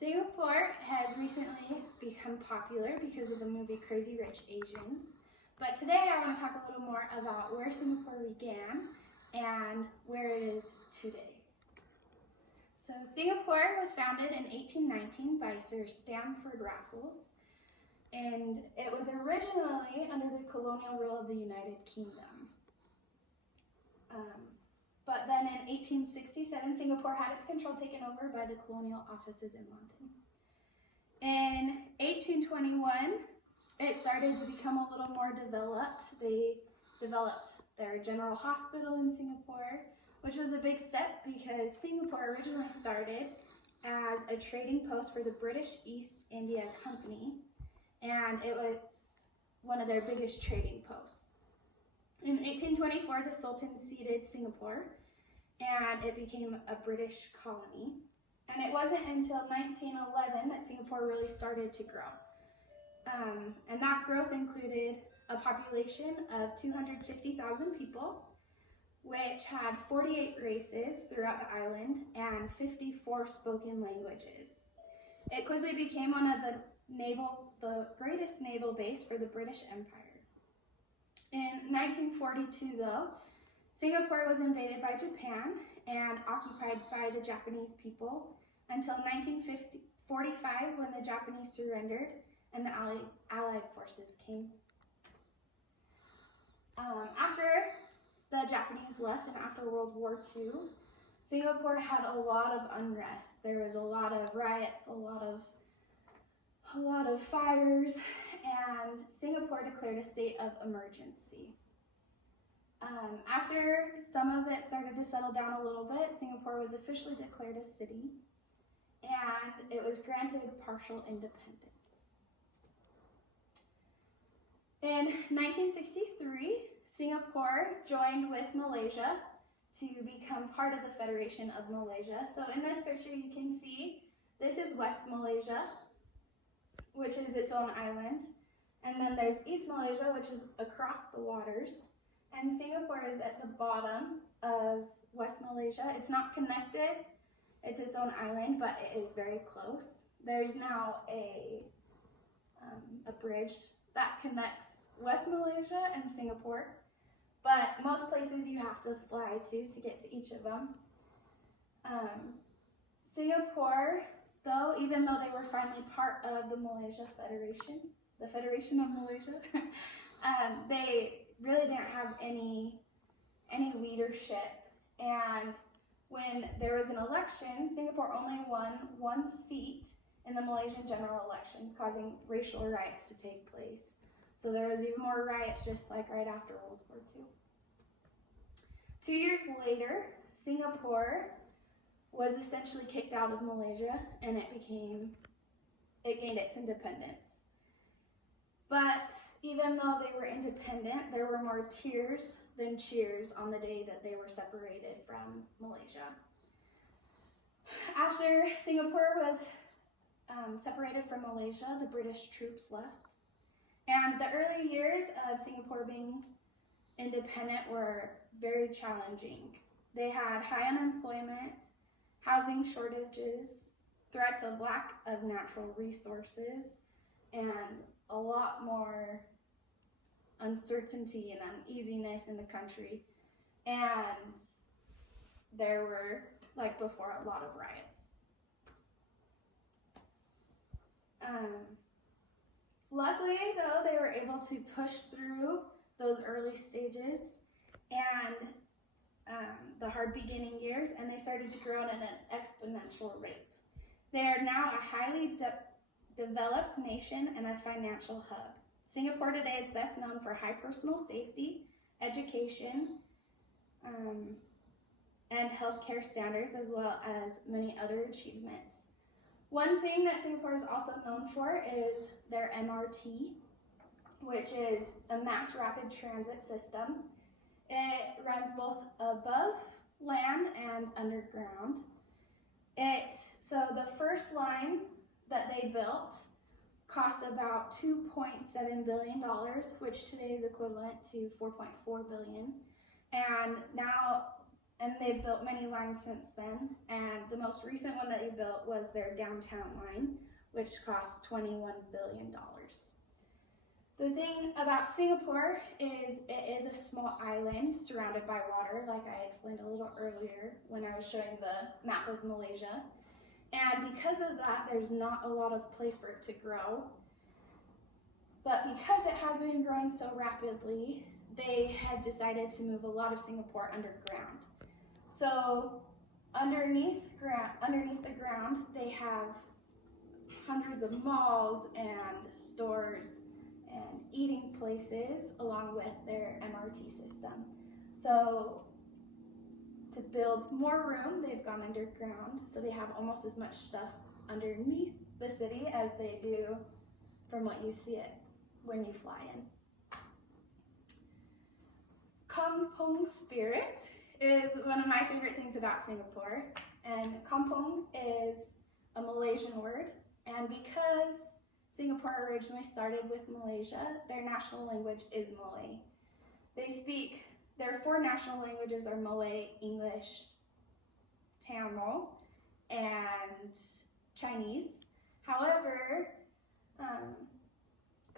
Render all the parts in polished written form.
Singapore has recently become popular because of the movie Crazy Rich Asians. But today I want to talk a little more about where Singapore began and where it is today. So Singapore was founded in 1819 by Sir Stamford Raffles, and it was originally under the colonial rule of the United Kingdom. But then in 1867, Singapore had its control taken over by the colonial offices in London. In 1821, it started to become a little more developed. They developed their general hospital in Singapore, which was a big step because Singapore originally started as a trading post for the British East India Company, and it was one of their biggest trading posts. In 1824, the Sultan ceded Singapore, and it became a British colony. And it wasn't until 1911 that Singapore really started to grow. And that growth included a population of 250,000 people, which had 48 races throughout the island and 54 spoken languages. It quickly became one of the greatest naval base for the British Empire. In 1942, though, Singapore was invaded by Japan and occupied by the Japanese people until 1945 when the Japanese surrendered and the Allied forces came. After the Japanese left and after World War II, Singapore had a lot of unrest. There was a lot of riots, a lot of fires, and Singapore declared a state of emergency. After some of it started to settle down a little bit, Singapore was officially declared a city, and it was granted partial independence. In 1963, Singapore joined with Malaysia to become part of the Federation of Malaysia. So in this picture you can see, this is West Malaysia, which is its own island. And then there's East Malaysia, which is across the waters. And Singapore is at the bottom of West Malaysia. It's not connected, it's its own island, but it is very close. There's now a bridge that connects West Malaysia and Singapore, but most places you have to fly to get to each of them. Singapore, though, even though they were finally part of the Malaysia Federation, the Federation of Malaysia, they really didn't have any leadership. And when there was an election, Singapore only won one seat in the Malaysian general elections, causing racial riots to take place. So there was even more riots just like right after World War II. 2 years later, Singapore was essentially kicked out of Malaysia and it gained its independence. But even though they were independent, there were more tears than cheers on the day that they were separated from Malaysia. After Singapore was separated from Malaysia, the British troops left. And the early years of Singapore being independent were very challenging. They had high unemployment, housing shortages, threats of lack of natural resources, and a lot more uncertainty and uneasiness in the country. And there were, like before, a lot of riots. Luckily, though, they were able to push through those early stages and the hard beginning years, and they started to grow at an exponential rate. They are now a highly developed nation and a financial hub. Singapore today is best known for high personal safety, education, and healthcare standards, as well as many other achievements. One thing that Singapore is also known for is their MRT, which is a mass rapid transit system. It runs both above land and underground. So the first line that they built cost about $2.7 billion, which today is equivalent to $4.4 billion. And now and they've built many lines since then, and the most recent one that they built was their downtown line, which cost $21 billion. The thing about Singapore is it is a small island surrounded by water, like I explained a little earlier when I was showing the map of Malaysia. And because of that, there's not a lot of place for it to grow. But because it has been growing so rapidly, they have decided to move a lot of Singapore underground. So underneath the ground, they have hundreds of malls and stores and eating places along with their MRT system. So to build more room, they've gone underground, so they have almost as much stuff underneath the city as they do from what you see it when you fly in. Kampung spirit is one of my favorite things about Singapore, and kampung is a Malaysian word, and because Singapore originally started with Malaysia, their national language is Malay. Their 4 national languages are Malay, English, Tamil, and Chinese. However,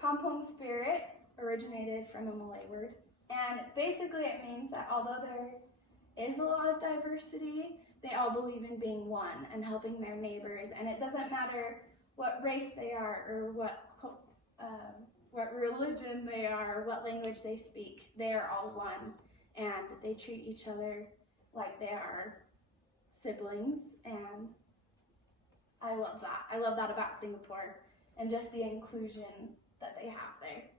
kampung spirit originated from a Malay word, and basically it means that although there is a lot of diversity, they all believe in being one and helping their neighbors, and it doesn't matter what race they are or what religion they are or what language they speak. They are all one, and they treat each other like they are siblings, and I love that. I love that about Singapore and just the inclusion that they have there.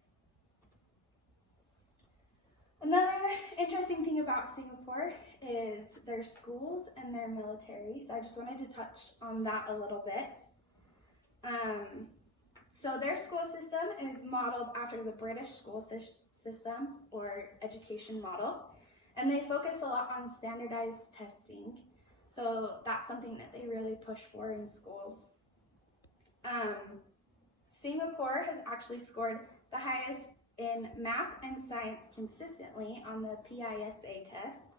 Another interesting thing about Singapore is their schools and their military, so I just wanted to touch on that a little bit. So their school system is modeled after the British school system or education model, and they focus a lot on standardized testing. So that's something that they really push for in schools. Singapore has actually scored the highest in math and science consistently on the PISA test,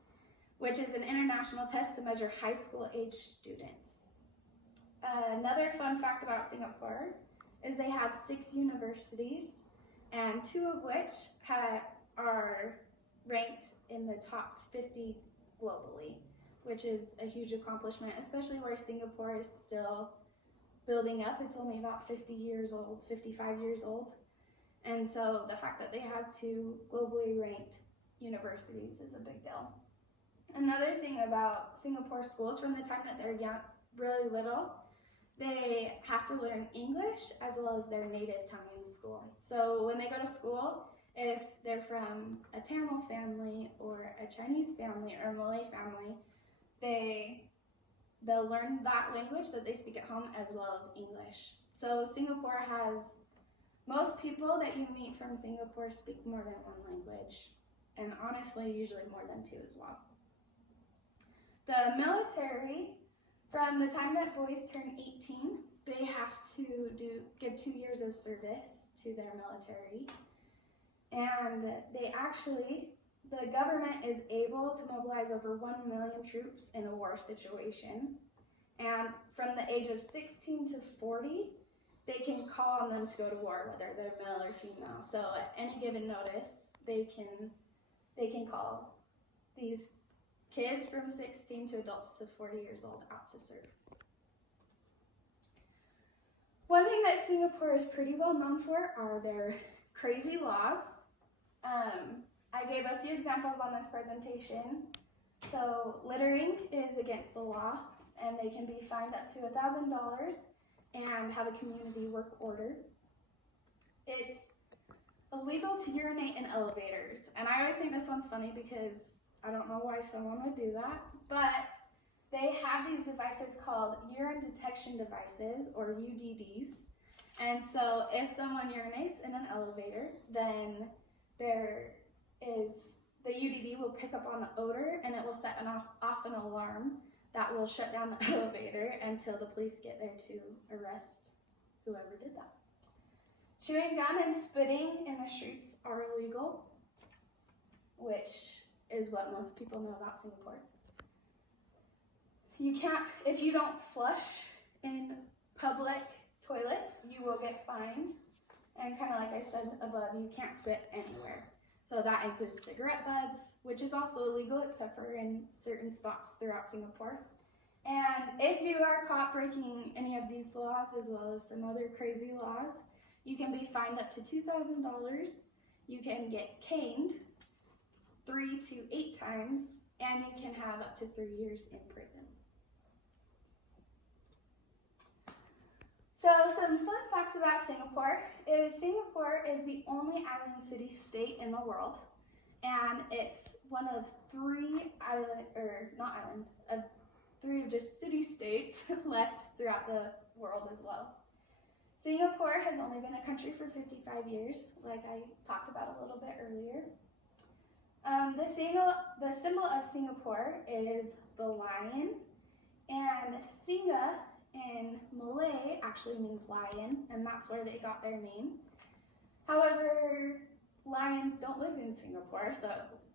which is an international test to measure high school age students. Another fun fact about Singapore is they have 6 universities, and 2 of which are ranked in the top 50 globally, which is a huge accomplishment, especially where Singapore is still building up. It's only about 50 years old, 55 years old. And so the fact that they have 2 globally ranked universities is a big deal. Another thing about Singapore schools, from the time that they're young, really little, they have to learn English as well as their native tongue in school. So when they go to school, if they're from a Tamil family or a Chinese family or a Malay family, they'll learn that language that they speak at home as well as English. So Singapore has, most people that you meet from Singapore speak more than 1 language, and honestly, usually more than 2 as well. The military, from the time that boys turn 18, they have to give 2 years of service to their military. And the government is able to mobilize over 1 million troops in a war situation. And from the age of 16 to 40, they can call on them to go to war, whether they're male or female. So at any given notice, they can call these kids from 16 to adults to 40 years old out to serve. One thing that Singapore is pretty well known for are their crazy laws. I gave a few examples on this presentation. So littering is against the law, and they can be fined up to $1,000 and have a community work order. It's illegal to urinate in elevators, and I always think this one's funny because I don't know why someone would do that, but they have these devices called urine detection devices, or UDDs. And so if someone urinates in an elevator, then the UDD will pick up on the odor, and it will set off an alarm that will shut down the elevator until the police get there to arrest whoever did that. Chewing gum and spitting in the streets are illegal, which is what most people know about Singapore. you can't, if you don't flush in public toilets, you will get fined. And kind of like I said above, you can't spit anywhere. So that includes cigarette butts, which is also illegal except for in certain spots throughout Singapore. And if you are caught breaking any of these laws, as well as some other crazy laws, you can be fined up to $2,000. You can get caned 3 to 8 times, and you can have up to 3 years in prison. So some fun facts about Singapore is the only island city-state in the world, and it's one of 3 3 of just city-states left throughout the world as well. Singapore has only been a country for 55 years, like I talked about a little bit earlier. The symbol of Singapore is the lion, and Singa in Malay actually means lion, and that's where they got their name. However, lions don't live in Singapore, so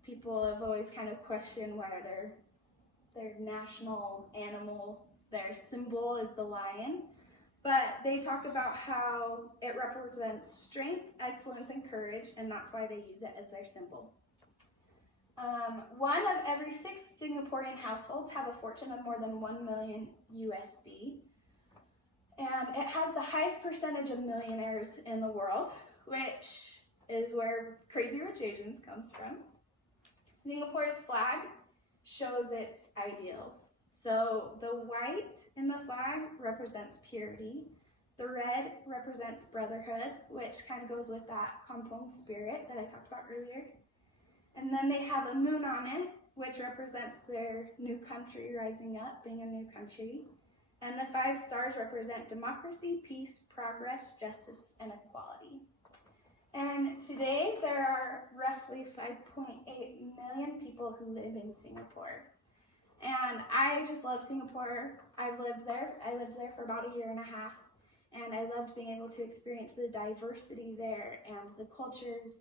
people have always kind of questioned why their national animal, their symbol is the lion. But they talk about how it represents strength, excellence, and courage, and that's why they use it as their symbol. 1 of every 6 Singaporean households have a fortune of more than 1 million USD. And it has the highest percentage of millionaires in the world, which is where Crazy Rich Asians comes from. Singapore's flag shows its ideals. So the white in the flag represents purity. The red represents brotherhood, which kind of goes with that kampong spirit that I talked about earlier. And then they have a moon on it, which represents their new country rising up, being a new country. And the 5 stars represent democracy, peace, progress, justice, and equality. And today there are roughly 5.8 million people who live in Singapore. And I just love Singapore. I lived there for about a year and a half. And I loved being able to experience the diversity there and the cultures,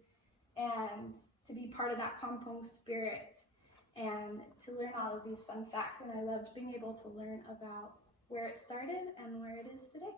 and to be part of that kampong spirit and to learn all of these fun facts. And I loved being able to learn about where it started and where it is today.